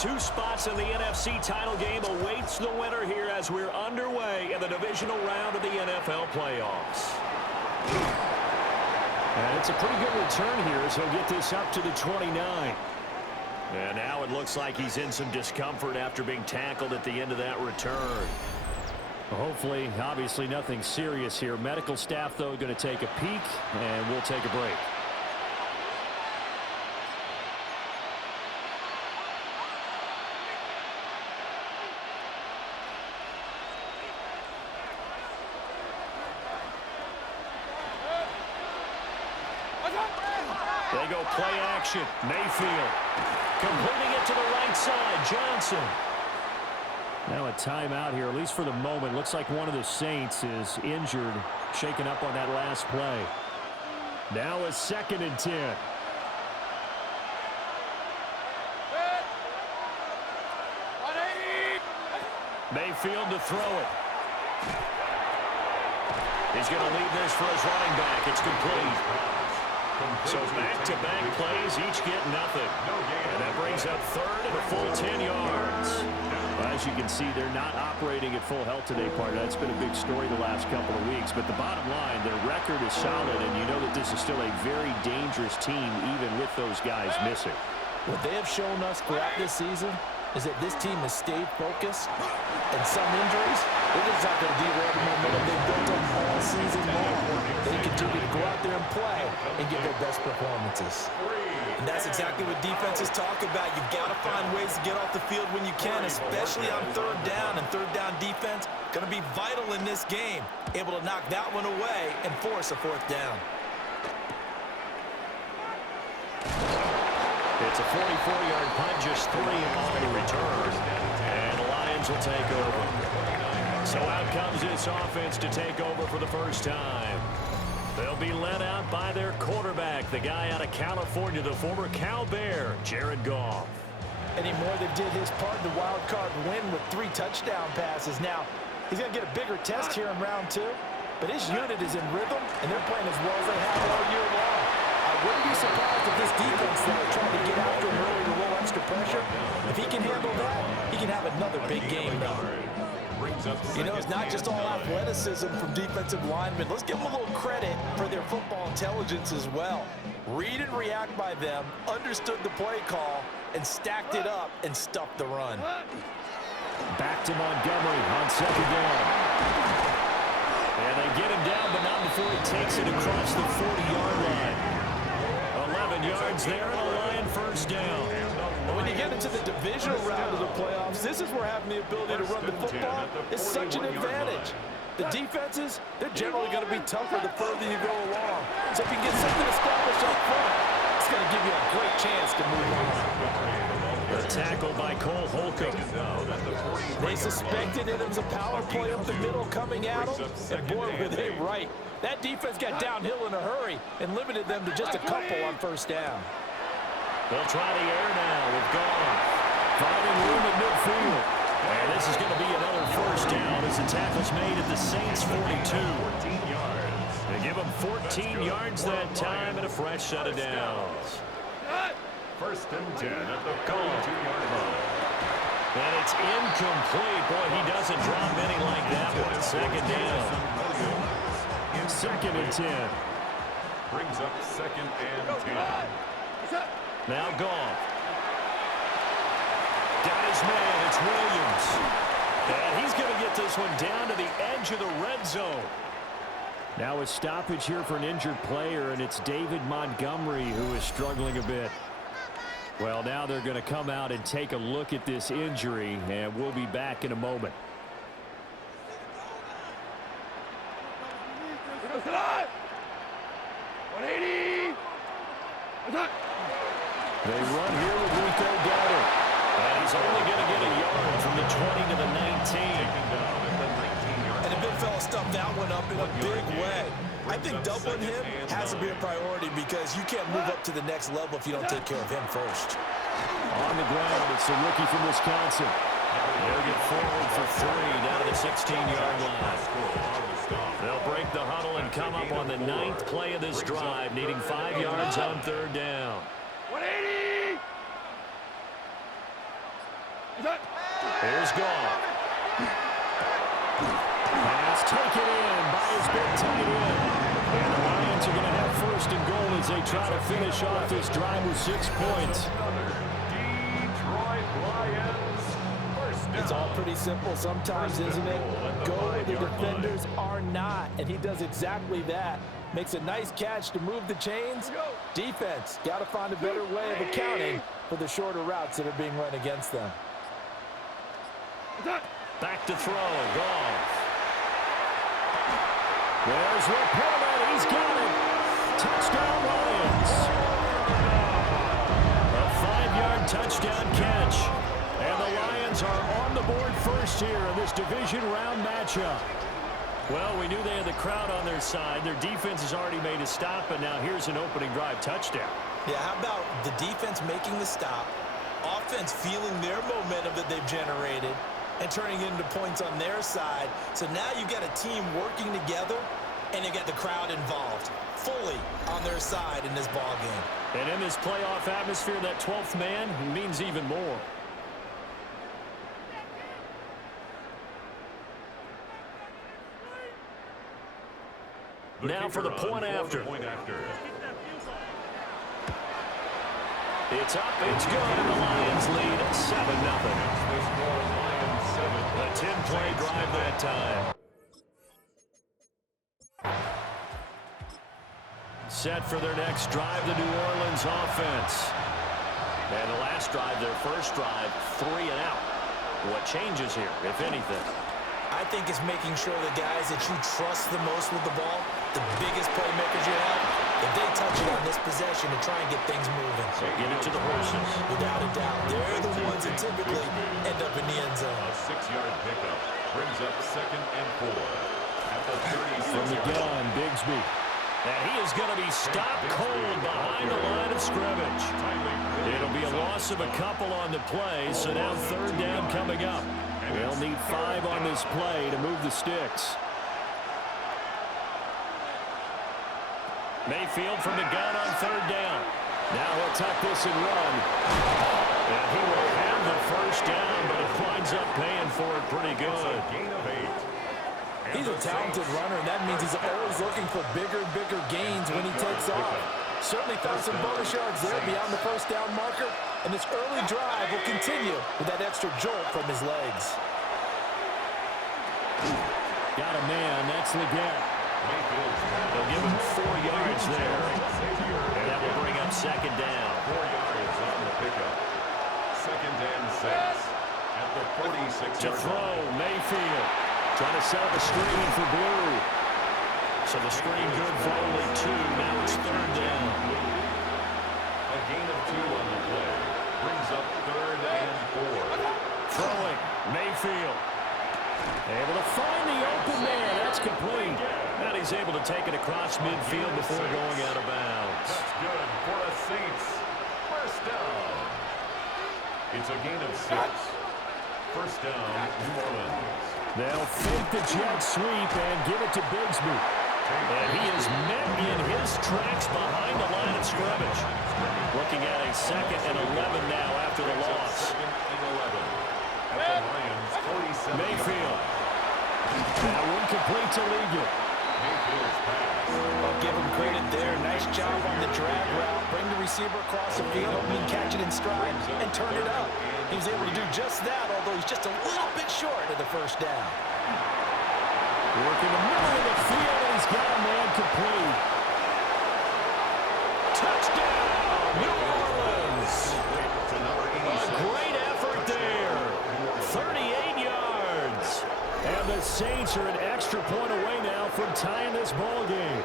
two spots in the NFC title game awaits the winner here as we're underway in the divisional round of the NFL playoffs. And it's a pretty good return here as he'll get this up to the 29. And now it looks like he's in some discomfort after being tackled at the end of that return. Hopefully, obviously nothing serious here. Medical staff, though, going to take a peek, and we'll take a break. They go play action. Mayfield completing it to the right side. Johnson. Now a timeout here, at least for the moment. Looks like one of the Saints is injured, shaken up on that last play. Now a 2nd and 10. Mayfield to throw it. He's going to leave this for his running back. It's complete. So back-to-back plays, each get nothing. And that brings up 3rd and a full 10 yards. Well, as you can see, they're not operating at full health today, partner. That's been a big story the last couple of weeks. But the bottom line, their record is solid, and you know that this is still a very dangerous team, even with those guys missing. What they have shown us throughout this season is that this team has stayed focused, and some injuries, they're just not going to derail the momentum they've built up all season long. They continue to go out there and play and give their best performances. And that's exactly what defenses talk about. You've got to find ways to get off the field when you can, especially on 3rd down. And 3rd down defense going to be vital in this game. Able to knock that one away and force a 4th down. It's a 44-yard punt, just 3 on the return. And the Lions will take over. So out comes this offense to take over for the first time. They'll be led out by their quarterback, the guy out of California, the former Cal Bear, Jared Goff. And he more than did his part in the wild card win with 3 touchdown passes. Now, he's going to get a bigger test here in round 2, but his unit is in rhythm, and they're playing as well as they have all year long. I wouldn't be surprised if this defense that are trying to get after him early to roll extra pressure, if he can handle that, he can have another big game now. You know, it's not just all athleticism from defensive linemen. Let's give them a little credit for their football intelligence as well. Read and react by them, understood the play call, and stacked it up and stuffed the run. Back to Montgomery on 2nd down. And they get him down, but not before he takes it across the 40-yard line. 11 yards there, and a Lion 1st down. When you get into the divisional round of the playoffs, this is where having the ability to run the football is such an advantage. The defenses, they're generally going to be tougher the further you go along. So if you can get something established up front, it's going to give you a great chance to move on. The tackle by Cole Holcomb. They suspected it was a power play up the middle coming at them, and boy, were they right. That defense got downhill in a hurry and limited them to just a couple on 1st down. They'll try the air now with Goff. Finding room at midfield. And this is going to be another 1st down as the tackle's made at the Saints' 42. They give them 14 yards that time and a fresh set of downs. 1st and 10 at the 42-yard line. And it's incomplete. Boy, he doesn't drop many like that one. 2nd down. 2nd and 10. Brings up 2nd and 10. Now Goff. Got his man. It's Williams. And he's going to get this one down to the edge of the red zone. Now a stoppage here for an injured player, and it's David Montgomery who is struggling a bit. Well, now they're going to come out and take a look at this injury, and we'll be back in a moment. They run here with Rico Dowdle. And he's only going to get a yard from the 20 to the 19. And the big fella stuffed that one up in a big way. I think doubling him has to be a priority because you can't move up to the next level if you don't take care of him first. On the ground, it's the rookie from Wisconsin. They'll get forward for 3 down to the 16-yard line. They'll break the huddle and come up on the 9th play of this drive, needing 5 yards on 3rd down. 180! Here's Goff. Pass taken in by his big tight end. And the Lions are going to have first and goal as they try to finish off this drive with 6 points. Detroit Lions. First down. It's all pretty simple sometimes, isn't it? Go where the defenders are not, and he does exactly that. Makes a nice catch to move the chains. Defense, got to find a better way of accounting for the shorter routes that are being run against them. Back to throw, Goff. There's Laporta, he's got it. Touchdown Lions. A 5-yard touchdown catch. And the Lions are on the board first here in this division round matchup. Well, we knew they had the crowd on their side. Their defense has already made a stop, and now here's an opening drive touchdown. Yeah, how about the defense making the stop, offense feeling their momentum that they've generated, and turning it into points on their side. So now you've got a team working together, and you got the crowd involved fully on their side in this ball game. And in this playoff atmosphere, that 12th man means even more. Now for the point after. It's up, it's good, and the Lions lead 7-0. A 10-play drive that time. Set for their next drive, the New Orleans offense. And the last drive, their first drive, 3 and out. What changes here, if anything? I think it's making sure the guys that you trust the most with the ball, the biggest playmakers you have, that they touch it on this possession to try and get things moving. So get it to the horses. Without a doubt. They're the ones that typically end up in the end zone. A 6-yard pickup brings up 2nd and 4 at the 36. From the gun, Bigsby. And he is going to be stopped cold behind the line of scrimmage. It'll be a loss of a couple on the play, so now 3rd down coming up. They'll need 5 on this play to move the sticks. Mayfield from the gun on 3rd down. Now he'll tuck this and run. And he will have the first down, but it winds up paying for it pretty good. Gain of 8. He's a talented runner, and that means he's always looking for bigger and bigger gains when he takes off. Certainly found some bonus yards there beyond the first down marker, and this early drive will continue with that extra jolt from his legs. Got a man, that's Leggett. They'll give him 4 yards there, and that will bring up 2nd down. 4 yards on the pickup. 2nd and 6 at the 46. To throw, Mayfield. Trying to set up a screen for Blue. So the screen good for only 2. Now it's 3rd down. A gain of 2 on the play. Brings up 3rd and 4. Throwing, Mayfield. Able to find the open man. That's complete. And he's able to take it across midfield before going out of bounds. That's good for the Saints. First down. It's a gain of 6. First down, New Orleans. They'll fake the jet sweep and give it to Bigsby. And he is met in his tracks behind the line of scrimmage. Looking at a 2nd and 11 now after the loss. 2nd and 11. At the Lions, 47. Mayfield. That one complete to Leggett. Mayfield's pass. I'll give him credit there. Nice job on the drag route. Bring the receiver across the field, hoping catch it in stride, and turn it up. He was able to do just that, although he's just a little bit short of the first down. Working the middle of the field, and he's got a man complete. Touchdown, New Orleans. A great effort there. 38 yards. And the Saints are an extra point away now from tying this ball game.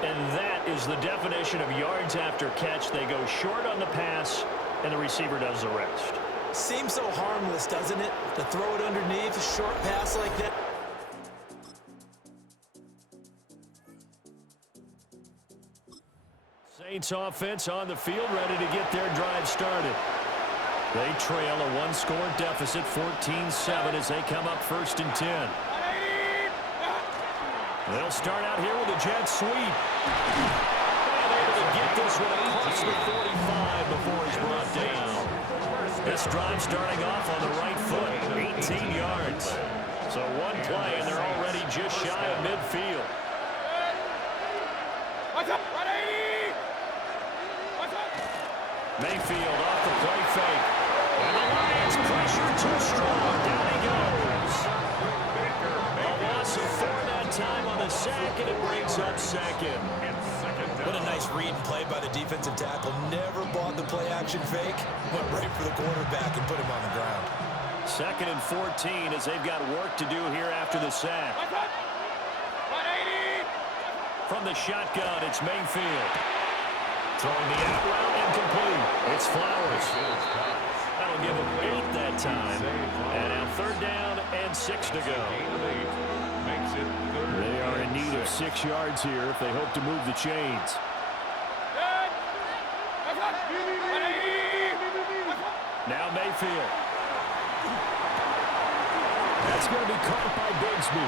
And that is the definition of yards after catch. They go short on the pass, and the receiver does the rest. Seems so harmless, doesn't it? To throw it underneath, a short pass like that. Saints offense on the field, ready to get their drive started. They trail a 1-score deficit, 14-7, as they come up 1st and 10. They'll start out here with a jet sweep. And able to get this one across the 45 before he's brought down. This drive starting off on the right foot, 18 yards. So one play, and they're already just shy of midfield. Mayfield off the play fake. And the Lions pressure too strong. Down he goes. A loss of 4 that time on the sack, and it brings up second. What a nice read and play by the defensive tackle. Never bought the play-action fake. Went right for the quarterback and put him on the ground. 2nd and 14 as they've got work to do here after the sack. From the shotgun, it's Mayfield. Throwing the out route, incomplete. It's Flowers. That'll give him 8 that time. And now 3rd down and 6 to go. They are in need of 6 yards here if they hope to move the chains. Now Mayfield. That's going to be caught by Bigsby.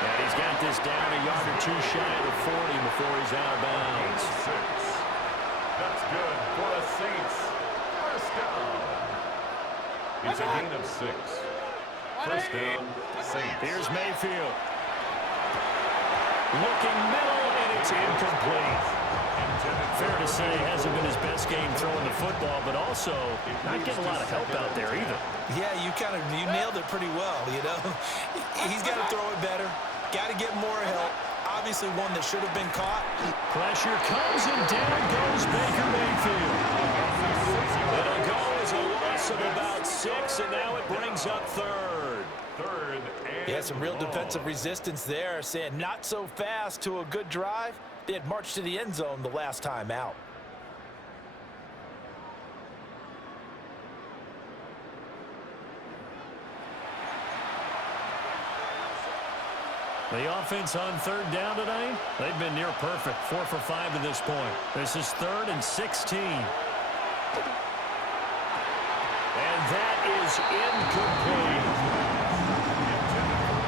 And he's got this down a yard or 2 shy of the 40 before he's out of bounds. That's good for the Saints. First down. It's a gain of 6. First down, Saints. Here's Mayfield. Looking middle, and it's incomplete. Fair to say, hasn't been his best game throwing the football, but also not getting a lot of help out there either. Yeah, you nailed it pretty well, you know. He's got to throw it better. Got to get more help. Obviously one that should have been caught. Pressure comes, and down goes Baker Mayfield. It'll go as a loss of about 6, and now it brings up 3rd. Yeah, some real defensive resistance there, saying not so fast to a good drive. They had marched to the end zone the last time out. The offense on 3rd down today, they've been near perfect, 4 for 5 to this point. This is 3rd and 16. And that is incomplete.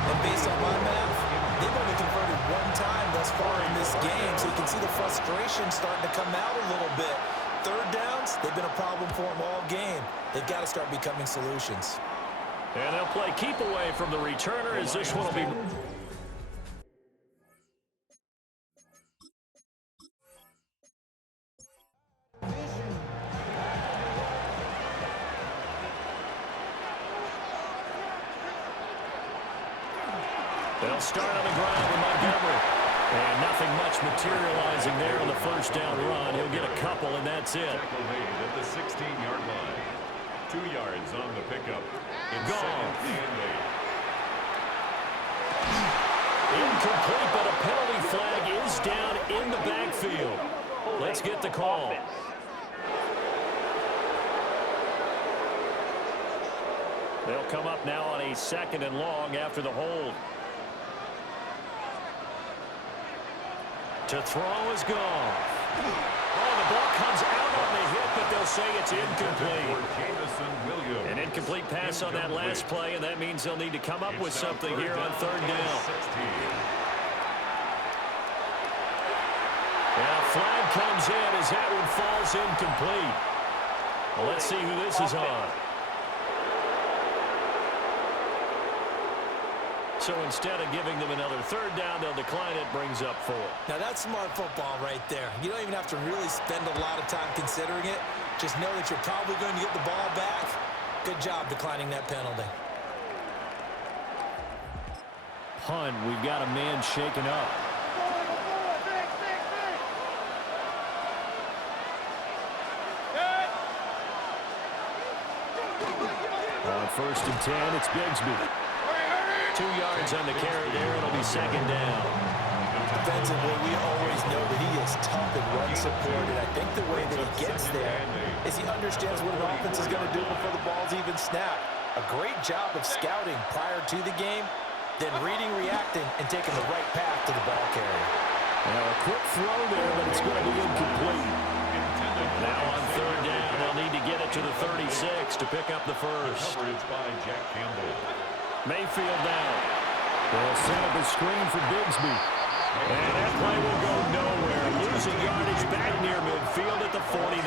And based on my math, they've only converted 1 time thus far in this game, so you can see the frustration starting to come out a little bit. 3rd downs, they've been a problem for them all game. They've got to start becoming solutions. And they'll play keep away from the returner as this one will be... They'll start on the ground with Montgomery. And nothing much materializing there on the 1st down run. He'll get a couple, and that's it. Tackle made at the 16-yard line. 2 yards on the pickup. It's Gone. 2nd and 8. Incomplete, but a penalty flag is down in the backfield. Let's get the call. They'll come up now on a 2nd and long after the hold. To throw is gone. Oh, the ball comes out on the hit, but they'll say it's incomplete. An incomplete pass on that last play, and that means they'll need to come up with something here on 3rd down. And a flag comes in as that one falls incomplete. Well, let's see who this is on. So instead of giving them another 3rd down, they'll decline it, brings up 4. Now that's smart football right there. You don't even have to really spend a lot of time considering it. Just know that you're probably going to get the ball back. Good job declining that penalty. Hunt, we've got a man shaken up. On 1st and 10, it's Bigsby. 2 yards on the carry there. It'll be 2nd down. Defensively, we always know that he is tough and run support, and I think the way that he gets there is he understands what an offense is going to do before the ball's even snapped. A great job of scouting prior to the game, then reading, reacting, and taking the right path to the ball carrier. Now a quick throw there, but it's going to be incomplete. Now on 3rd down, they'll need to get it to the 36 to pick up the first. Coverage by Jack Campbell. Mayfield down. They'll set up a screen for Bigsby. And that play will go nowhere. Losing yardage back near midfield at the 49.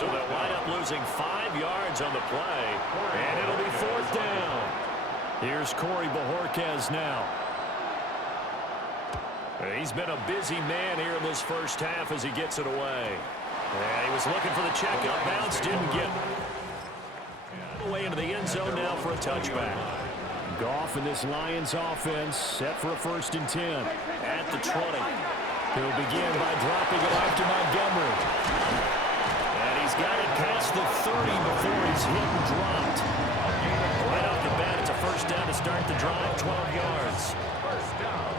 So they'll wind up losing 5 yards on the play, and it'll be 4th down. Here's Corey Bojorquez now. He's been a busy man here in this first half as he gets it away. And he was looking for the checkup bounce, didn't get it. Away into the end zone now for a touchback. Goff and this Lions offense set for a 1st and 10. At the 20. He'll begin by dropping it off to Montgomery. And he's got it past the 30 before he's hit and dropped. Right off the bat, it's a 1st down to start the drive, 12 yards. 1st down.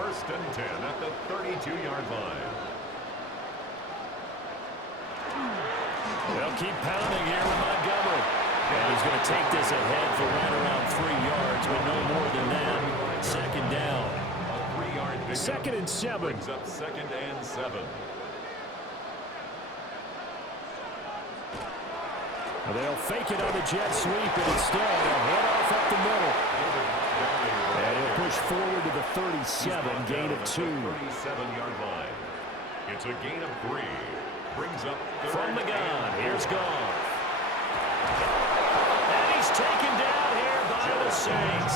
1st and 10 at the 32-yard line. They'll keep pounding here with Montgomery. And he's going to take this ahead for right around 3 yards, but no more than that. 2nd down. A 3-yard pickup. 2nd and 7. Brings up 2nd and 7. They'll fake it on the jet sweep, and instead a head off up the middle. And he'll push forward to the 37, gain of 2. 37-yard line. It's a gain of 3. Brings up From the gun, here's Goff. And he's taken down here by the Saints.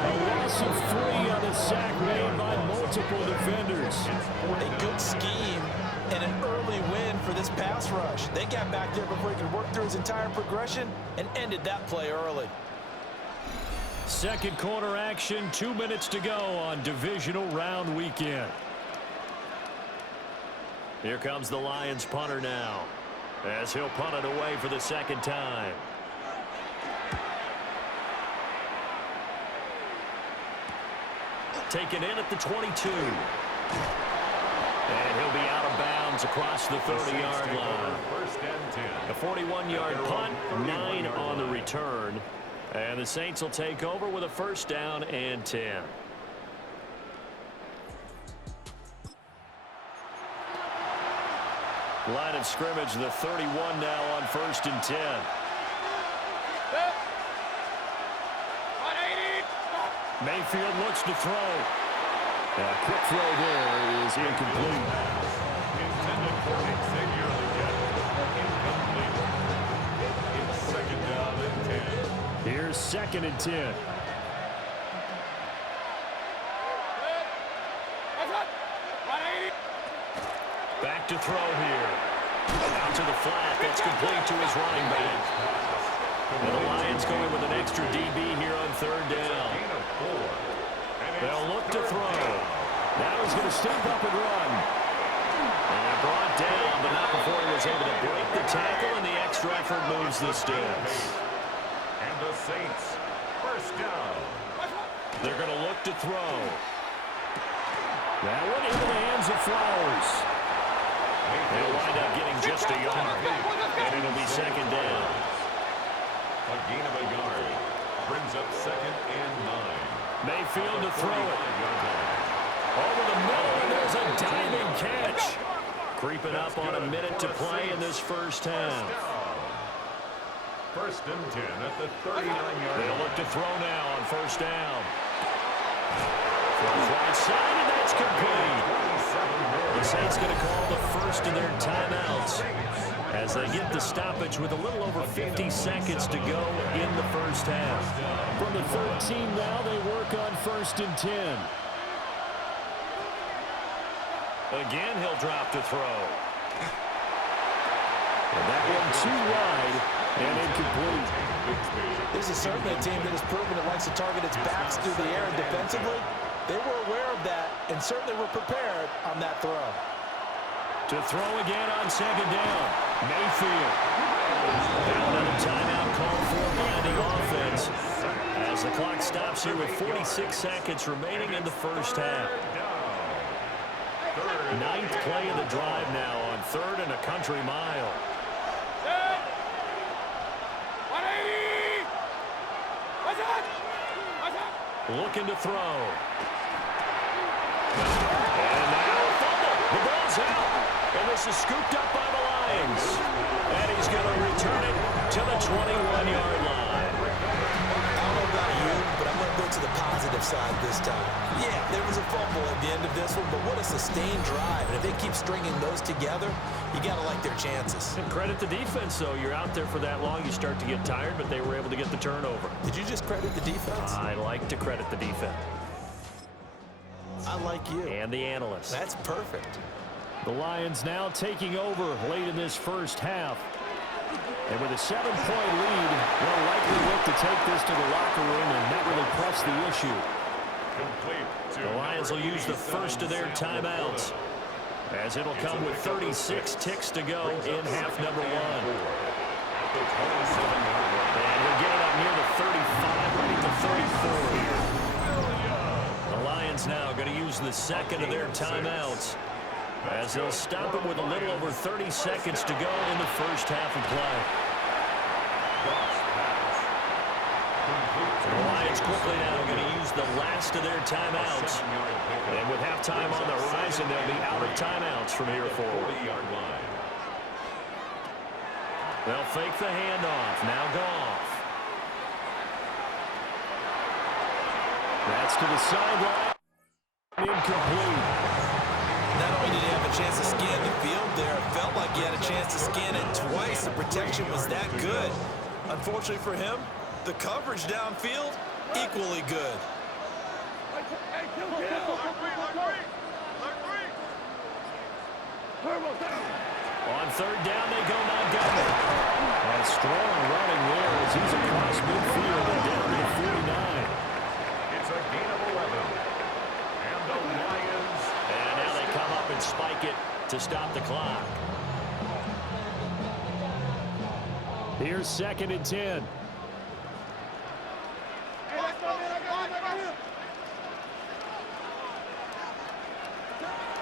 A loss of 3 on the sack made by multiple defenders. A good scheme and an early win for this pass rush. They got back there before he could work through his entire progression and ended that play early. 2nd quarter action, 2 minutes to go on Divisional Round Weekend. Here comes the Lions punter now, as he'll punt it away for the 2nd time. Taken in at the 22. And he'll be out of bounds across the 30-yard line. 1st and 10. A 41-yard punt, 9 on the return. And the Saints will take over with a 1st down and 10. Line of scrimmage, the 31 now on 1st and 10. Mayfield looks to throw. A quick throw there is incomplete. Intended for Xavier Legette. Incomplete. It's 2nd down and 10. Here's 2nd and 10. Back to throw here. Out to the flat. That's complete to his running back. And the Lions going with an extra DB here on 3rd down. They'll look to throw. Now he's going to step up and run. And brought down, but not before he was able to break the tackle, and the extra effort moves the sticks. And the Saints, 1st down. They're going to look to throw. That one into the hands of Flowers. They'll wind up getting just a yard, and it'll be 2nd down. A gain of a yard. Brings up 2nd and 9. Mayfield to throw it. 45-yard line. Over the middle, and there's a diving catch. Creeping up on a minute to play in this first half. 1st and 10 at the 39-yard They'll line. look to throw now on 1st down. Throws right side, and that's complete. The Saints going to call the first of their timeouts as they get the stoppage with a little over 50 seconds to go in the first half. From the 13 now, they work on 1st and 10. Again, he'll drop to throw. And that one too wide and incomplete. This is certainly a team that has proven it likes to target its backs through the air and defensively. They were aware of that and certainly were prepared on that throw. To throw again on 2nd down. Mayfield. And another timeout called for by the offense as the clock stops here with 46 seconds remaining in the first half. 9th play of the drive now on 3rd and a country mile. Looking to throw. And now a fumble. The ball's out. And this is scooped up by the Lions. And he's going to return it to the 21-yard line. I don't know about you, but I'm going to go to the positive side this time. Yeah, there was a fumble at the end of this one, but what a sustained drive. And if they keep stringing those together, you got to like their chances. And credit the defense, though. You're out there for that long, you start to get tired, but they were able to get the turnover. Did you just credit the defense? I like to credit the defense. I like you. And the analysts. That's perfect. The Lions now taking over late in this first half. And with a 7-point lead, they'll likely look to take this to the locker room and not really press the issue. The Lions will use the first of their timeouts, as it'll come with 36 ticks to go in half number one. And we'll get it up near the 35, right at the 34 here. The Lions now going to use the second of their timeouts, as they'll stop it with a little over 30 seconds to go in the first half of play. The Lions quickly now going to use the last of their timeouts. And with halftime on the horizon, they'll be out of timeouts from here forward. They'll fake the handoff. Now Goff. That's to the sideline. Incomplete. Not only did he have a chance to scan the field there, it felt like he had a chance to scan it twice. The protection was that good. Unfortunately for him, the coverage downfield, equally good. On third down, they go Montgomery. And strong running there as he's across midfield and down to 49. It's a gain of 11. And the Lions. And now they come up and spike it to stop the clock. Here's 2nd and 10.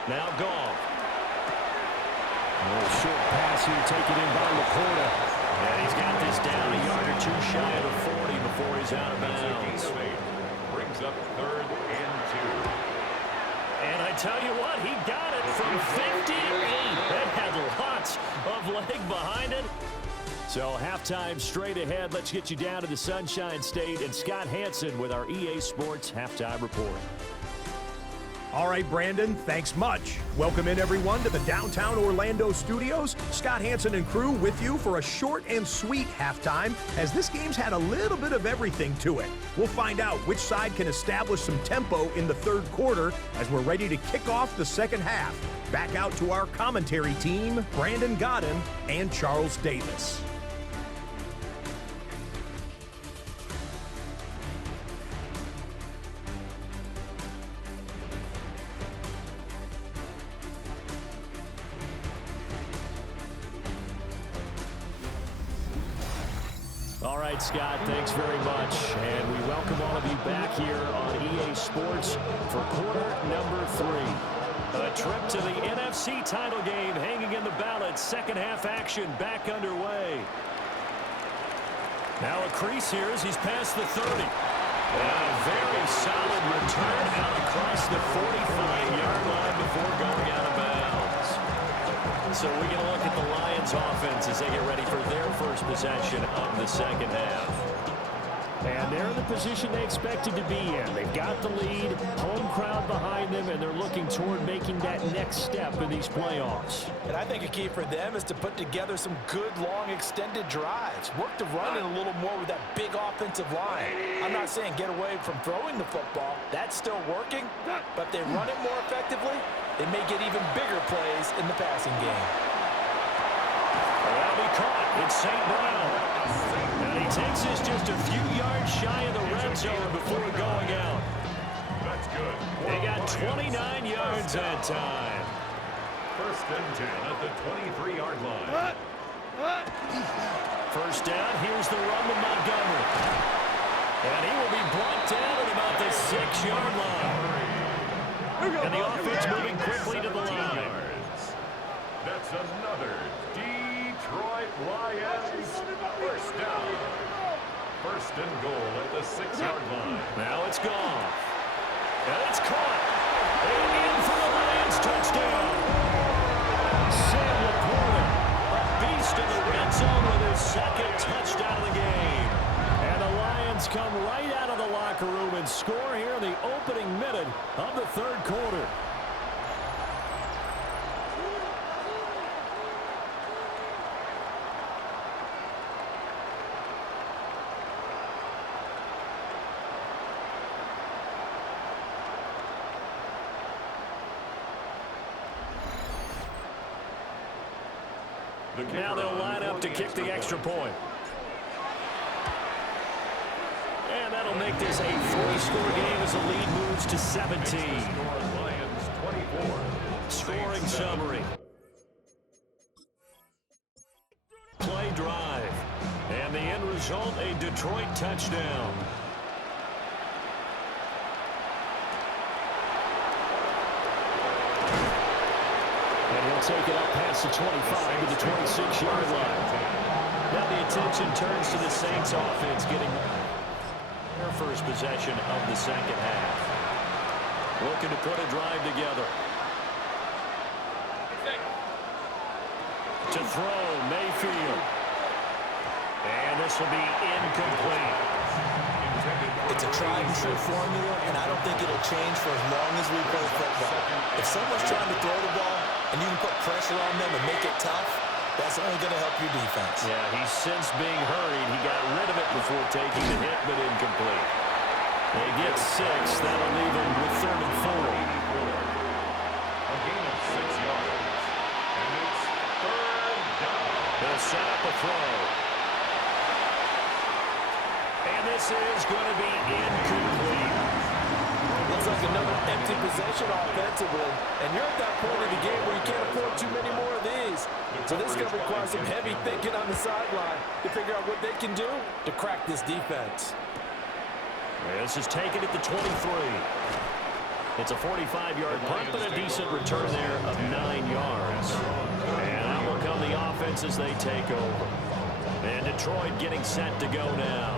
Now Goff. A little short pass here taken in by Laporta. And he's got this down a yard or two shy of the 40 before he's out of bounds. Brings up 3rd and 2. And I tell you what, he got it from 58. That had lots of leg behind it. So halftime straight ahead. Let's get you down to the Sunshine State and Scott Hansen with our EA Sports Halftime Report. All right, Brandon, thanks much. Welcome in, everyone, to the downtown Orlando studios. Scott Hansen and crew with you for a short and sweet halftime, as this game's had a little bit of everything to it. We'll find out which side can establish some tempo in the third quarter as we're ready to kick off the second half. Back out to our commentary team, Brandon Godden and Charles Davis. All right, Scott, thanks very much. And we welcome all of you back here on EA Sports for quarter number 3. A trip to the NFC title game hanging in the balance. Second half action back underway. Now a crease here as he's past the 30. And a very solid return out across the 45-yard line before going out of bounds. So we get a look at the Lions offense as they get ready for their first possession of the second half. And they're in the position they expected to be in. They've got the lead, home crowd behind them, and they're looking toward making that next step in these playoffs. And I think a key for them is to put together some good, long, extended drives. Work the run in a little more with that big offensive line. I'm not saying get away from throwing the football. That's still working. But if they run it more effectively, they may get even bigger plays in the passing game. That'll be caught. It's St. Brown. And he takes this just a few yards shy of the red zone before going out. That's good. They got 29 yards that time. 1st and 10 at the 23-yard line. First down, here's the run with Montgomery. And he will be brought down at about the 6-yard line. And the offense moving quickly to the line. That's another Detroit Lions first down. 1st and goal at the 6-yard line. Now it's gone. And it's caught. And in for the Lions touchdown. Sam Laporta, a beast in the red zone with his 2nd touchdown of the game. And the Lions come right out of the locker locker room and score here in the opening minute of the third quarter. Now they'll line up to kick the extra point. And that'll make this a 3-score game as the lead moves to 17. Lions 24. Scoring summary. Play drive. And the end result, a Detroit touchdown. And he'll take it up past the 25 to the 26-yard line. Now the attention turns to the Saints offense getting their first possession of the second half. Looking to put a drive together. To throw, Mayfield. And this will be incomplete. It's a tried-and-true formula, and I don't think it'll change for as long as we play football. If someone's trying to throw the ball and you can put pressure on them and make it tough, that's only going to help your defense. Yeah, he's since being hurried. He got rid of it before taking the hit, but incomplete. They get 6. That'll leave him with 3rd and 4. A gain of 6 yards. And it's 3rd down. They'll set up a throw. And this is going to be incomplete. Looks like another empty possession offensively. And you're at that point in the game where you can't afford too many more of these. So this is going to require some heavy thinking on the sideline to figure out what they can do to crack this defense. This is taken at the 23. It's a 45-yard punt, but a decent return there of 9 yards. And out will come the offense as they take over. And Detroit getting set to go now.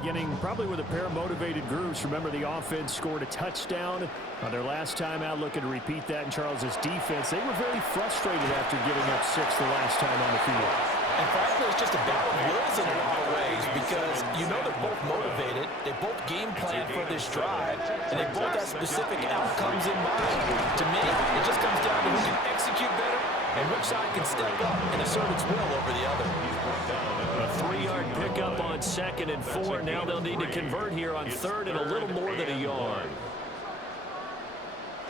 Beginning probably with a pair of motivated groups. Remember, the offense scored a touchdown on their last time out. Looking to repeat that in Charles's defense. They were very frustrated after giving up 6 the last time on the field. And frankly, it's just a battle of wills in a lot of ways because you know they're both motivated. They both game plan for this drive, and they both have specific outcomes in mind. To me, it just comes down to who can execute better and which side can step up and assert its will over the other. A 3-yard pickup on 2nd and 4. Now they'll need to convert here on 3rd and a little more than a yard.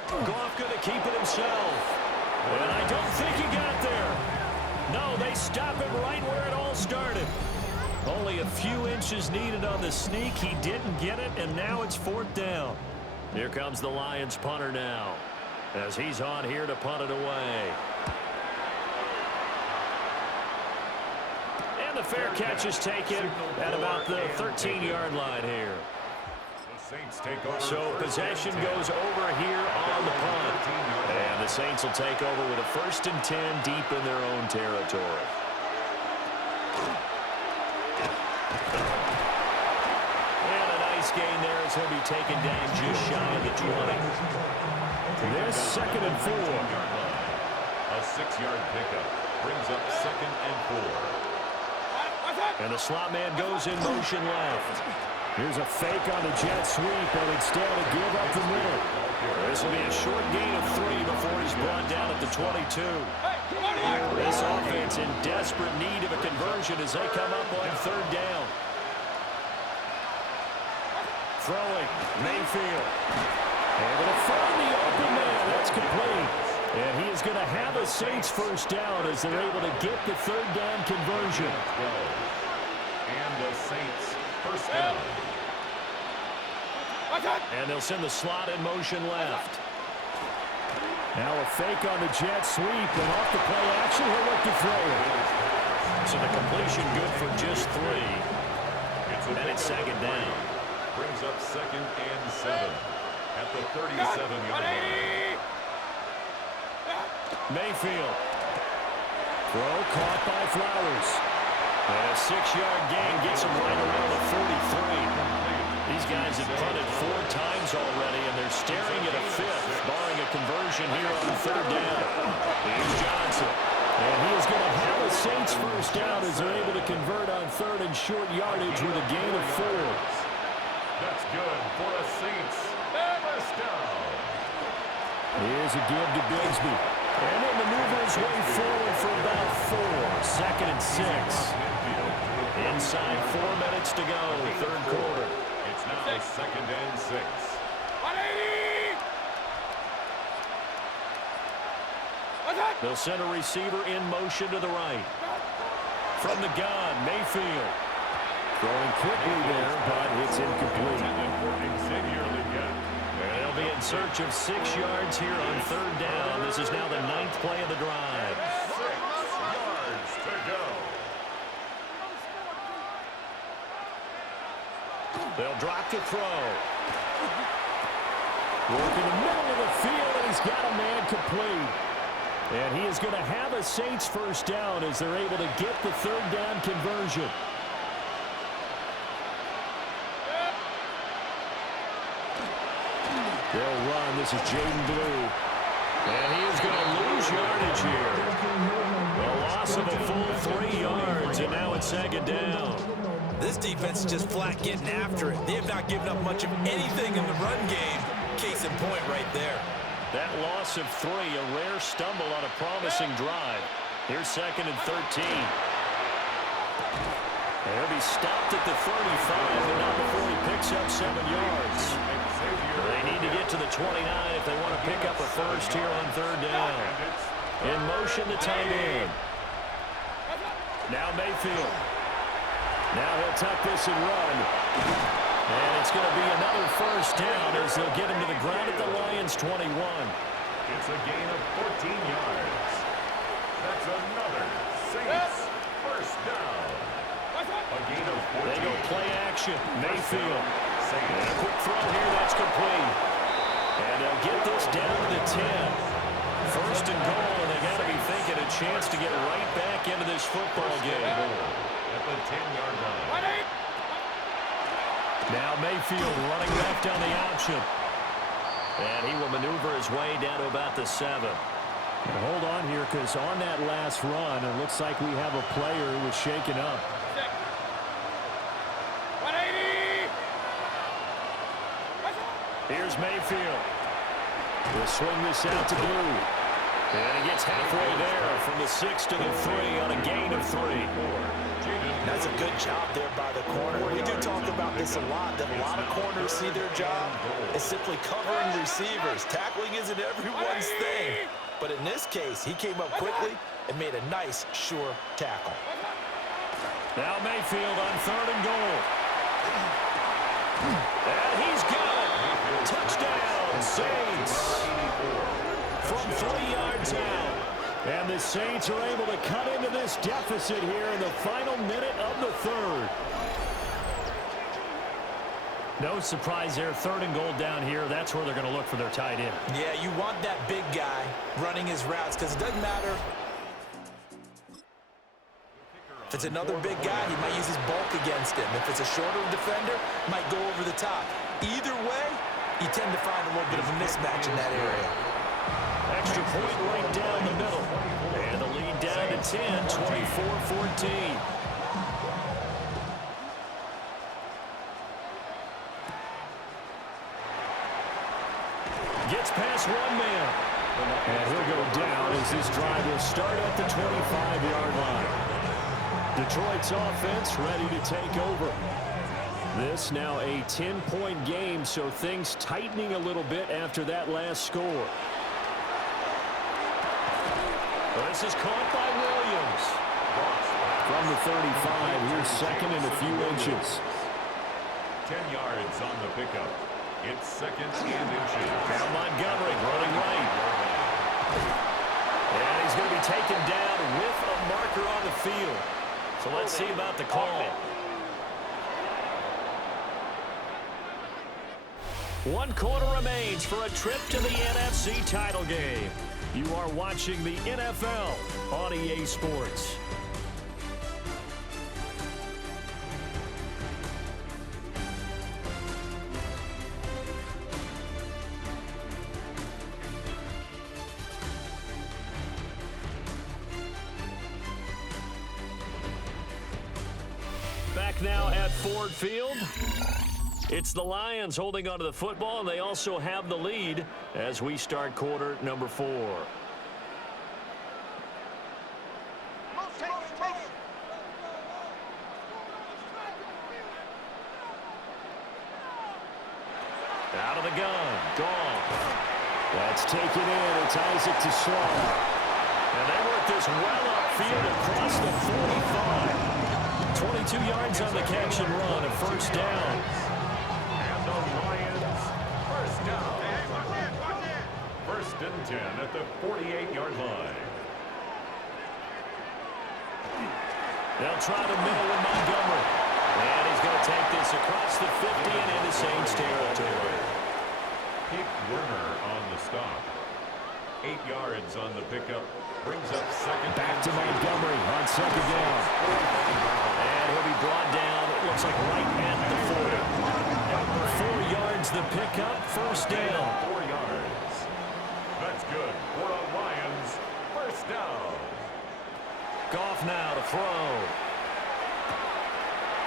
Goff going to keep it himself. And I don't think he got there. No, they stop him right where it all started. Only a few inches needed on the sneak. He didn't get it, and now it's 4th down. Here comes the Lions punter now, as he's on here to punt it away. And the fair catch is taken at about the 13-yard line here. So possession goes over here on the punt. And the Saints will take over with a 1st and 10 deep in their own territory. And a nice gain there as he'll be taken down just shy of the 20. This 2nd and 4. A 6-yard pickup brings up 2nd and 4. And the slot man goes in motion left. Here's a fake on the jet sweep, and instead a give up the middle. This will be a short gain of 3 before he's brought down at the 22. This offense in desperate need of a conversion as they come up on 3rd down. Throwing, Mayfield. Able to find the open man. That's complete. And he is going to have a Saints 1st down as they're able to get the 3rd down conversion. And the Saints 1st down. And they'll send the slot in motion left. Now a fake on the jet sweep, and off the play action, he'll look to throw it. So the completion good for just 3. And it's 2nd down. Brings up 2nd and 7 at the 37-yard line. Mayfield. Throw caught by Flowers. And a 6-yard gain gets him right around the 43. These guys have punted 4 times already, and they're staring at a 5th, barring a conversion here on 3rd down. Here's Johnson. And he is going to have a Saints first down as they're able to convert on 3rd and short yardage with a gain of 4. That's good for a Saints first down. Here's a give to Bigsby. And he'll maneuver his way forward for about 4. 2nd and 6. Inside 4 minutes to go, 3rd quarter. It's now 2nd and 6. They'll send a receiver in motion to the right. From the gun, Mayfield. Throwing quickly there, but it's incomplete. And they'll be in search of 6 yards here on 3rd down. This is now the 9th play of the drive. 6 yards to go. They'll drop to throw. Working the middle of the field, and he's got a man complete. And he is going to have a Saints first down as they're able to get the 3rd down conversion. They'll run. This is Jaden Blue. And he is going to lose yardage here. A loss of a full 3 yards, and now it's 2nd down. This defense is just flat getting after it. They have not given up much of anything in the run game. Case in point right there. That loss of 3, a rare stumble on a promising drive. Here's 2nd and 13. And he'll be stopped at the 35, but not before he picks up 7 yards. They need to get to the 29 if they want to pick up a first here on 3rd down. In motion, the tight end. Now Mayfield. Now he'll tuck this and run. And it's going to be another first down as they'll get him to the ground at the Lions' 21. It's a gain of 14 yards. That's another Saints first down. A gain of 14. They go play action. Mayfield. And a quick throw here that's complete. And they'll get this down to the 10. First and goal, and they got to be thinking a chance to get right back into this football game. At the 10-yard line. Now Mayfield running left on the option. And he will maneuver his way down to about the 7. And hold on here, because on that last run, it looks like we have a player who was shaken up. Here's Mayfield. He'll swing this out to Blue. And he gets halfway there from the 6 to the 3 on a gain of 3. That's a good job there by the corner. We do talk about this a lot, that a lot of corners see their job as simply covering receivers. Tackling isn't everyone's thing. But in this case, he came up quickly and made a nice, sure tackle. Now Mayfield on 3rd and goal. And he's got it. Touchdown, Saints. From 3 yards out. And the Saints are able to cut into this deficit here in the final minute of the 3rd. No surprise there, 3rd and goal down here. That's where they're going to look for their tight end. Yeah, you want that big guy running his routes because it doesn't matter. If it's another big guy, he might use his bulk against him. If it's a shorter defender, might go over the top. Either way, you tend to find a little bit of a mismatch in that area. Extra point right down the middle. And the lead down to 10, 24-14. Gets past one man. And he'll go down as this drive will start at the 25-yard line. Detroit's offense ready to take over. This now a 10-point game, so things tightening a little bit after that last score. This is caught by Williams. From the 35, here's 2nd and a few inches. 10 yards on the pickup. It's 2nd and inches. Now Montgomery running right. And he's going to be taken down with a marker on the field. So let's see about the call. 1 quarter remains for a trip to the NFC title game. You are watching the NFL on EA Sports. back now at Ford Field. It's the Lions holding onto the football, and they also have the lead as we start quarter number 4. Out of the gun. Gone. That's taken in. It's Isaac to Sloan. And they work this well upfield across the 45. 22 yards on the catch and run. A first down. And the Lions, first down. First and 10 at the 48-yard line. They'll try to middle with Montgomery. And he's going to take this across the 50 and into Saints territory. Keep Werner on the stop. 8 yards on the pickup. Brings up second. Back to Montgomery on second down. And he'll be brought down, it looks like right at the 40. 4 yards the pickup, first down. 4 yards. That's good for the Lions. First down. Goff now to throw.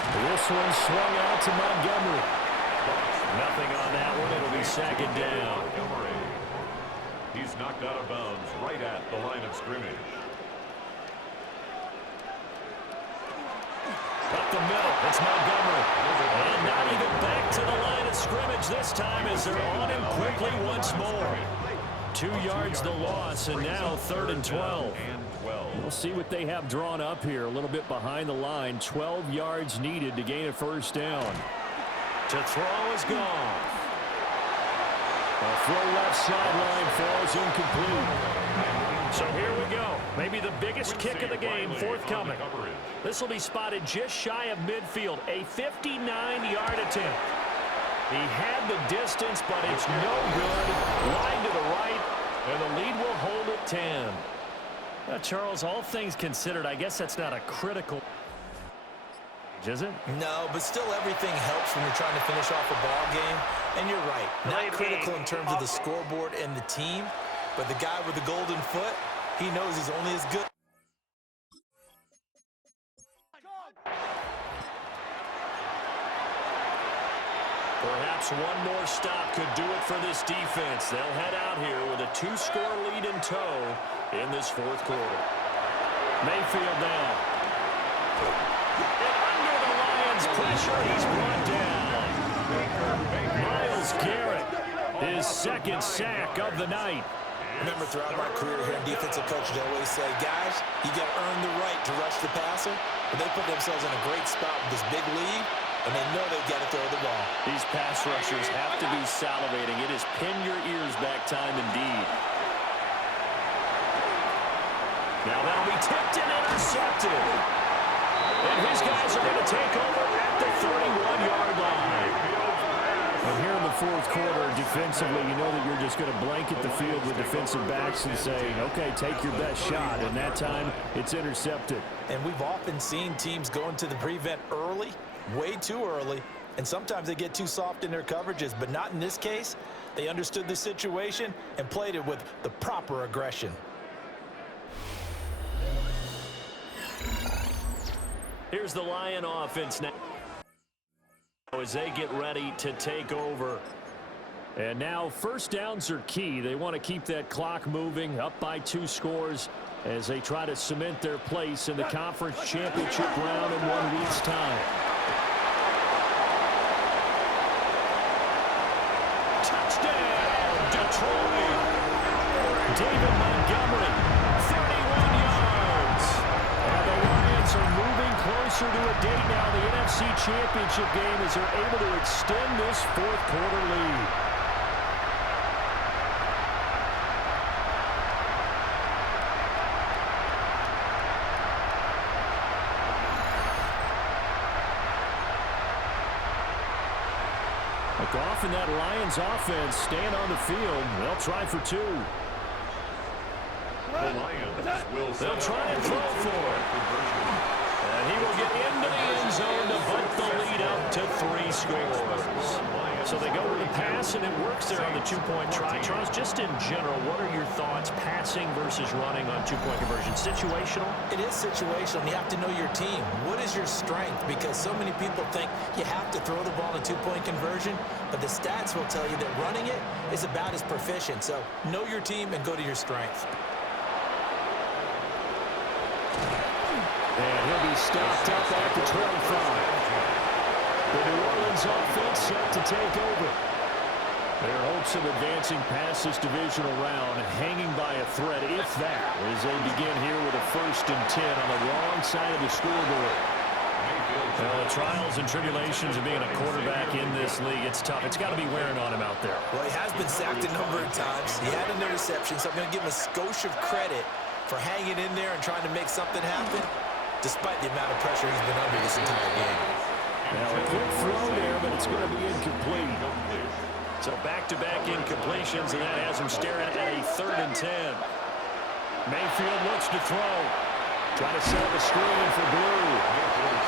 This one swung out to Montgomery. Nothing on that one. It'll be second down. Montgomery. He's knocked out of bounds right at the line of scrimmage. Up the middle. It's Montgomery. And not even back to the line of scrimmage this time as they're on him quickly once more. 2 yards the loss, and now 3rd and 12. We'll see what they have drawn up here. A little bit behind the line. 12 yards needed to gain a first down. To throw is gone. A throw left sideline falls incomplete. So here we go. Maybe the biggest kick of the game forthcoming. This will be spotted just shy of midfield. A 59-yard attempt. He had the distance, but it's no good. Line to the right, and the lead will hold at 10. Now, Charles, all things considered, I guess that's not a critical, is it? No, but still everything helps when you're trying to finish off a ball game. And you're right, not critical in terms of the scoreboard and the team, but the guy with the golden foot, he knows he's only as good. Perhaps one more stop could do it for this defense. They'll head out here with a 2-score lead in tow in this 4th quarter. Mayfield down. And under the Lions' pressure, he's brought down. Myles Garrett, his 2nd sack of the night. Remember, throughout my career here in defensive coach, they always say, guys, you got to earn the right to rush the passer. But they put themselves in a great spot with this big lead, and they know they've got to throw the ball. These pass rushers have to be salivating. It is pin your ears back time indeed. Now that'll be tipped and intercepted. And his guys are going to take over at the 31-yard line. And here in the 4th quarter, defensively, you know that you're just going to blanket the field with defensive backs and say, okay, take your best shot. And that time, it's intercepted. And we've often seen teams go into the prevent early, way too early, and sometimes they get too soft in their coverages, but not in this case. They understood the situation and played it with the proper aggression. Here's the Lion offense now as they get ready to take over. And now first downs are key. They want to keep that clock moving, up by 2 scores as they try to cement their place in the conference championship round in 1 week's time. Touchdown, Detroit. David Montgomery, 31 yards. And the Lions are moving closer to a date now, the NFC Championship game, as they're able to extend this 4th quarter lead. Goff and that Lions offense stand on the field. They'll try for 2. The Lions will They'll try and throw for it. And he will get into the end zone to bump the lead up to 3 scores. So they go with the pass, and it works there on the two-point try. Charles, just in general, what are your thoughts passing versus running on two-point conversion? Situational? It is situational. You have to know your team. What is your strength? Because so many people think you have to throw the ball in a two-point conversion, but the stats will tell you that running it is about as proficient. So know your team and go to your strength. And he'll be stopped up at the 25. The New Orleans offense set to take over. Their hopes of advancing past this divisional round hanging by a thread, if that, as they begin here with a 1st and 10 on the wrong side of the scoreboard. Well, the trials and tribulations of being a quarterback in this league, it's tough. It's got to be wearing on him out there. Well, he has been sacked a number of times. He had an interception, so I'm going to give him a skosh of credit for hanging in there and trying to make something happen, despite the amount of pressure he's been under this entire game. Now, a quick throw there, but it's going to be incomplete. So back-to-back incompletions, and that has him staring at a 3rd and 10. Mayfield looks to throw. Trying to set up a screen for Blue.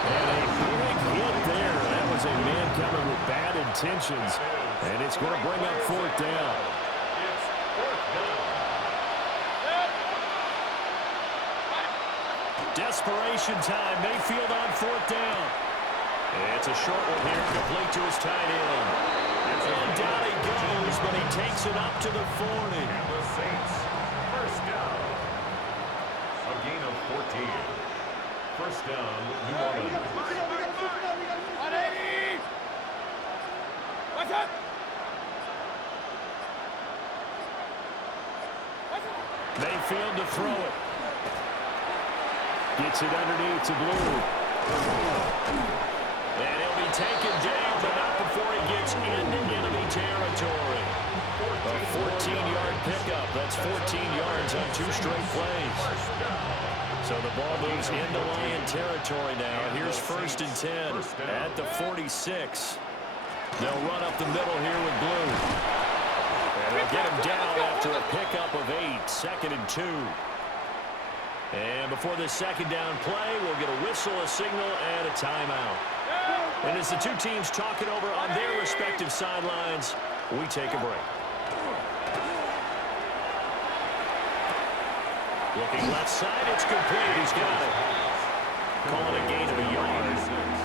And a big hit there. That was a man coming with bad intentions. And it's going to bring up 4th down. Desperation time. Mayfield on 4th down. It's a short one here, complete to his tight end. And down he goes, but he takes it up to the 40. And the Saints, 1st down. A gain of 14. 1st down, New Orleans. Mayfield to throw it. Gets it underneath to Blue. And he'll be taken down, but not before he gets into enemy territory. A 14-yard pickup. That's 14 yards on 2 straight plays. So the ball moves into Lion territory now. Here's 1st and 10 at the 46. They'll run up the middle here with Blue. And they'll get him down after a pickup of 8. 2nd and 2. And before this 2nd down play, we'll get a whistle, a signal, and a timeout. And as the two teams talk it over on their respective sidelines, we take a break. Looking left side, it's complete. He's got it. Calling a gain of a yard.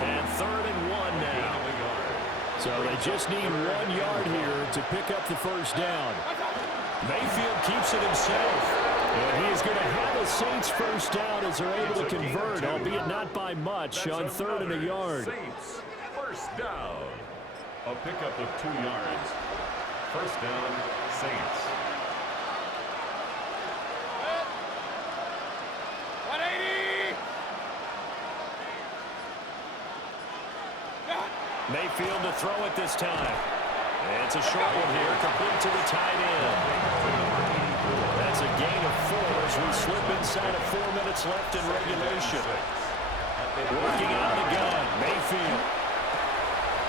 And 3rd and 1 now. So they just need 1 yard here to pick up the 1st down. Mayfield keeps it himself. And he is going to have a Saints 1st down as they're able to convert, albeit not by much, on 3rd and a yard. Saints, 1st down. A pickup of 2 yards. 1st down, Saints. Mayfield to throw it this time. And it's a short one here, complete to the tight end. That's a gain of 4 as we slip inside of 4 minutes left in regulation. Working out of the gun, Mayfield.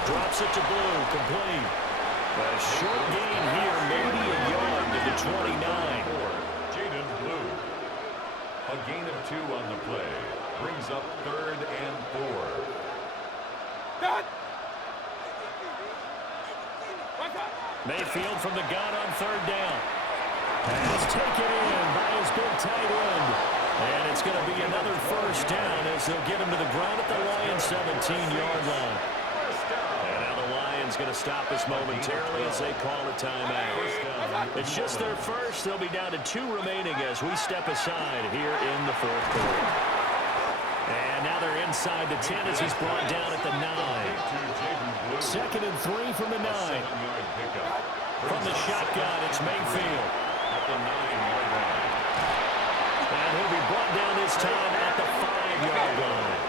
Drops it to Blue, complete. A short gain here, maybe a yard to the 29. Jaden Blue. A gain of 2 on the play. Brings up 3rd and 4. Mayfield from the gun on 3rd down. Pass taken in by his big tight end. And it's going to be another 1st down as they'll get him to the ground at the Lions' 17-yard line. And now the Lions going to stop us momentarily as they call a timeout. It's just their first. They'll be down to 2 remaining as we step aside here in the 4th quarter. And now they're inside the 10 as he's brought down at the 9. 2nd and 3 from the 9. From the shotgun, it's Mayfield. At the 9-yard line. And he'll be brought down this time at the 5-yard line.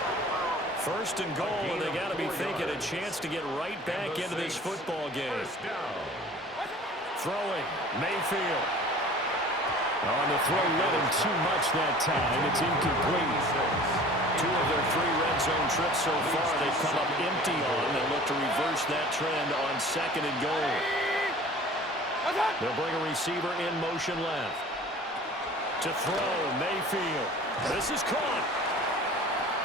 1st and goal, and they got to be thinking a chance to get right back into this football game. Throwing, Mayfield. On the throw, let him too much that time. It's incomplete. 2 of their 3 red zone trips so far, they've come up empty on. They'll look to reverse that trend on 2nd and goal. They'll bring a receiver in motion left. To throw, Mayfield. This is caught.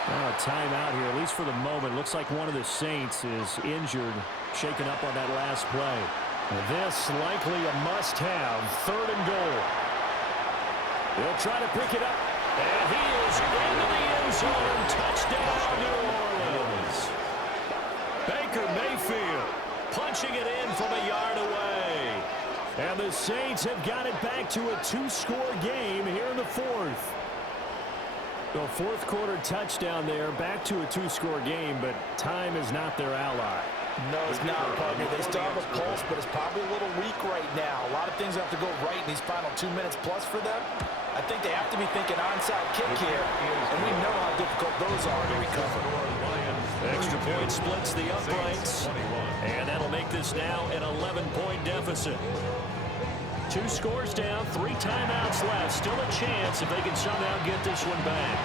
Now a timeout here, at least for the moment. Looks like one of the Saints is injured, shaken up on that last play. And this likely a must-have, 3rd and goal. They'll try to pick it up. And he is into the end zone. Touchdown, New Orleans. Baker Mayfield punching it in from a yard away. And the Saints have got it back to a 2-score game here in the 4th. So 4th quarter touchdown there, back to a 2-score game, but time is not their ally. No, it's not, partner. They still have a pulse, but it's probably a little weak right now. A lot of things have to go right in these final 2 minutes plus for them. I think they have to be thinking onside kick here, and we know how difficult those are to recover. Extra point splits the uprights, and that'll make this now an 11-point deficit. 2 scores down, 3 timeouts left. Still a chance if they can somehow get this one back.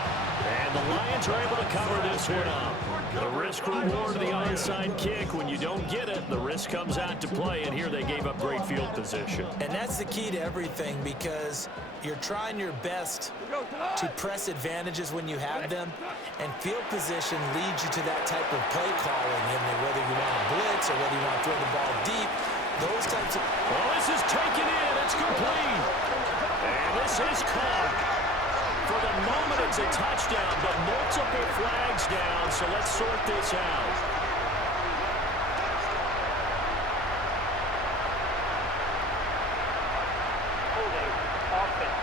And the Lions are able to cover this one up. The risk-reward of the onside kick. When you don't get it, the risk comes out to play, and here they gave up great field position. And that's the key to everything, because you're trying your best to press advantages when you have them, and field position leads you to that type of play calling, and whether you want to blitz or whether you want to throw the ball deep, those types of... Well, this is taken in. It's complete. And this is caught. For the moment, it's a touchdown, but multiple flags down, so let's sort this out. Holding offense.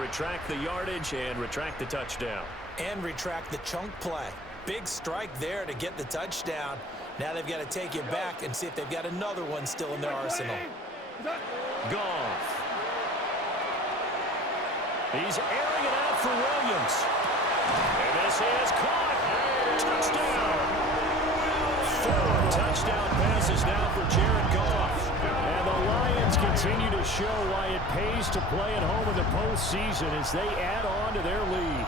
Retract the yardage and retract the touchdown. And retract the chunk play. Big strike there to get the touchdown. Now they've got to take it back and see if they've got another one still in their arsenal. Goff. He's airing it out for Williams. And this is caught. Touchdown. 4 touchdown passes now for Jared Goff. And the Lions continue to show why it pays to play at home in the postseason as they add on to their lead.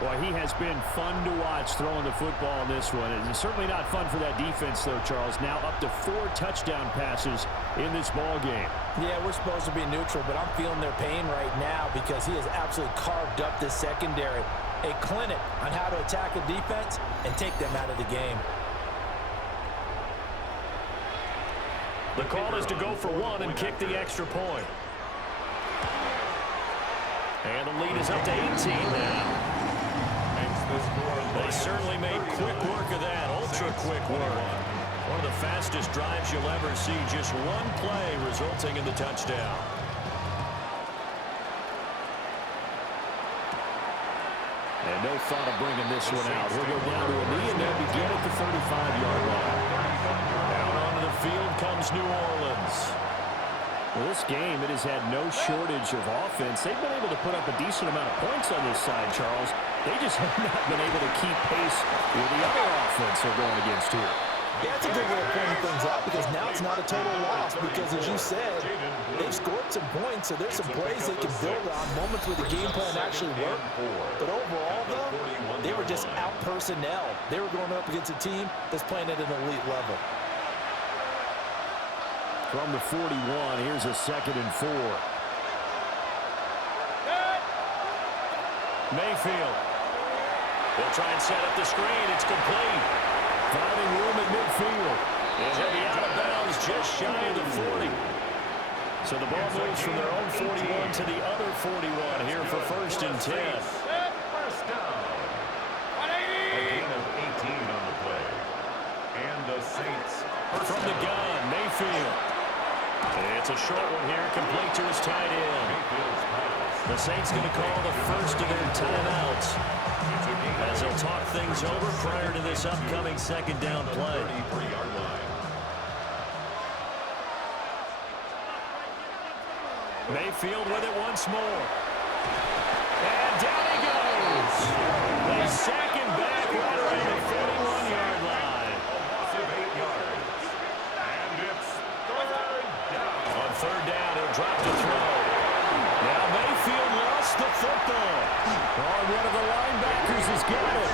Boy, he has been fun to watch throwing the football in this one. It's certainly not fun for that defense, though, Charles. Now up to 4 touchdown passes in this ball game. Yeah, we're supposed to be neutral, but I'm feeling their pain right now because he has absolutely carved up this secondary. A clinic on how to attack a defense and take them out of the game. The call is to go for 1 and kick the extra point. And the lead is up to 18 now. They certainly made quick work of that, ultra-quick work. One of the fastest drives you'll ever see, just 1 play resulting in the touchdown. And no thought of bringing this one out. He'll go down to a knee, and they'll begin at the 35-yard line. Down onto the field comes New Orleans. Well, this game, it has had no shortage of offense. They've been able to put up a decent amount of points on this side, Charles. They just have not been able to keep pace with the other offense they're going against here. Yeah, that's a good way of pointing things out because now it's not a total loss because, as you said, they've scored some points, so there's some plays they can build on, moments where the game plan actually worked. But overall, though, they were just out-personnel. They were going up against a team that's playing at an elite level. From the 41, here's a 2nd and 4. Mayfield. They'll try and set up the screen. It's complete. Finding room at midfield. And he'll be out of bounds just shy of the 40. So the ball moves from their own 41 to the other 41 here for 1st and 10. First down. A gain of 18 on the play. And the Saints. From the gun, Mayfield. It's a short one here, complete to his tight end. Mayfield's pass The Saints going to call the first of their timeouts as they'll talk things over prior to this upcoming second down play. Mayfield with it once more. And down he goes. They sack him back right around the 41-yard line. Loss of 8 yards. And it's third down. On third down, he'll drop to throw. Now Mayfield lost the football. Oh, one of the linebackers has got it.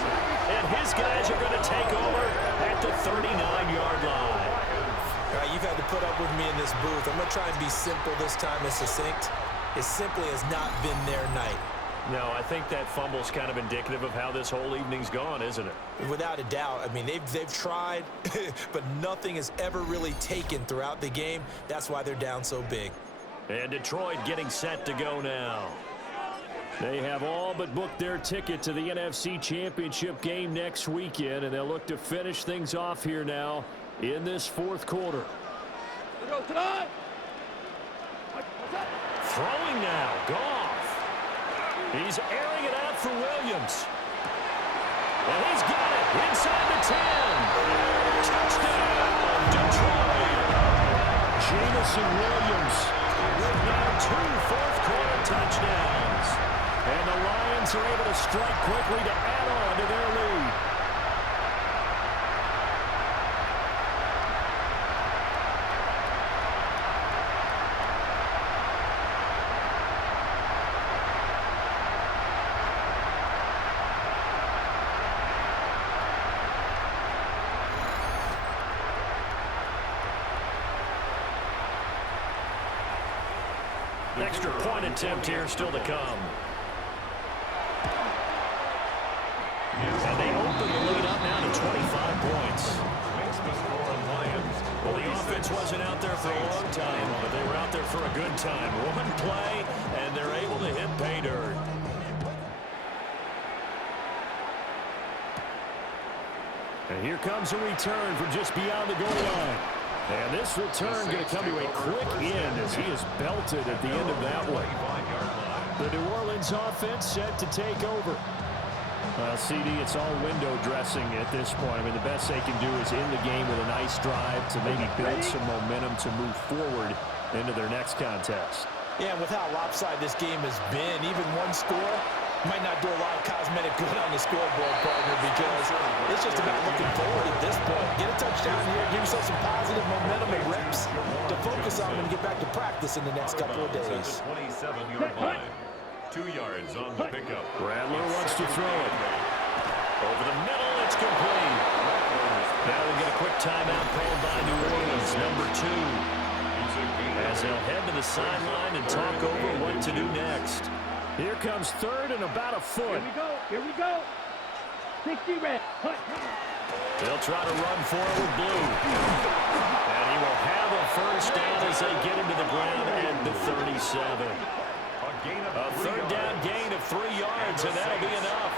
And his guys are going to take over at the 39-yard line. All right, you've had to put up with me in this booth. I'm going to try and be simple this time and succinct. It simply has not been their night. No, I think that fumble's kind of indicative of how this whole evening's gone, isn't it? Without a doubt. I mean, they've tried, but nothing has ever really taken throughout the game. That's why they're down so big. And Detroit getting set to go now. They have all but booked their ticket to the NFC Championship game next weekend, and they'll look to finish things off here now in this fourth quarter. Throwing now, Goff. He's airing it out for Williams. And he's got it inside the 10. Touchdown, Detroit. Jamison Williams With now 2 fourth-quarter touchdowns. And the Lions are able to strike quickly to add on to their lead. Extra point attempt here still to come. And they open the lead up now to 25 points. Makes the score on Lions. Well, the offense wasn't out there for a long time, but they were out there for a good time. One play, and they're able to hit pay dirt. And here comes a return from just beyond the goal line. And this return going to come to a quick end as he is belted at the end of that one. The New Orleans offense set to take over. CD, it's all window dressing at this point. I mean, the best they can do is end the game with a nice drive to maybe build some momentum to move forward into their next contest. Yeah, with how lopsided this game has been, even one score might not do a lot of cosmetic good on the scoreboard, partner, because it's just about looking forward at this point. Get a touchdown here, give yourself some positive momentum and reps to focus on and get back to practice in the next couple of days. 27-yard line. 2 yards on the pickup. Rattler wants to throw it. Over the middle, it's complete. Now we get a quick timeout called by New Orleans, number 2. As they'll head to the sideline and talk over what to do next. Here comes third and about a foot. Here we go. 60 red. They'll try to run for it with Blue. And he will have a first down as they get him to the ground at the 37. A third down gain of 3 yards, and that'll be enough.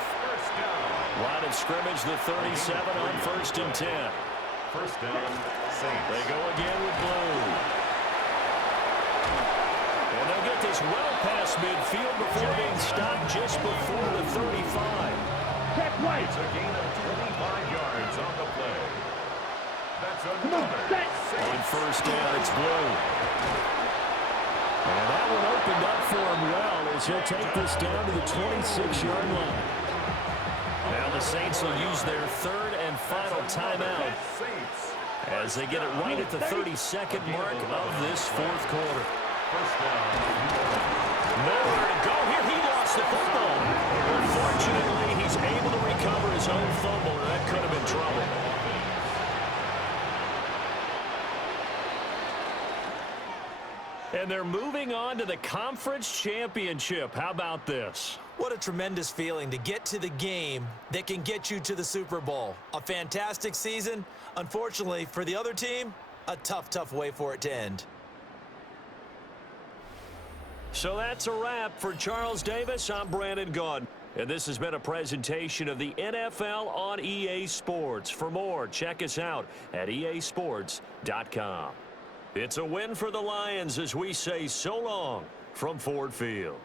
Line of scrimmage, the 37 on 1st and 10. First down, Saints. They go again with Blue. And they'll get this well past midfield before being stopped just before the 35. Check right. It's a gain of 25 yards on the play. That's another. On first down, it's Blue. And that one opened up for him well as he'll take this down to the 26-yard line. Now the Saints will use their third and final timeout as they get it right at the 32nd mark of this fourth quarter. First down. Nowhere to go here. He lost the football. Unfortunately, he's able to recover his own fumble, and that could have been trouble. And they're moving on to the conference championship. How about this? What a tremendous feeling to get to the game that can get you to the Super Bowl. A fantastic season. Unfortunately, for the other team, a tough way for it to end. So that's a wrap. For Charles Davis, I'm Brandon Gaudin. And this has been a presentation of the NFL on EA Sports. For more, check us out at easports.com. It's a win for the Lions as we say so long from Ford Field.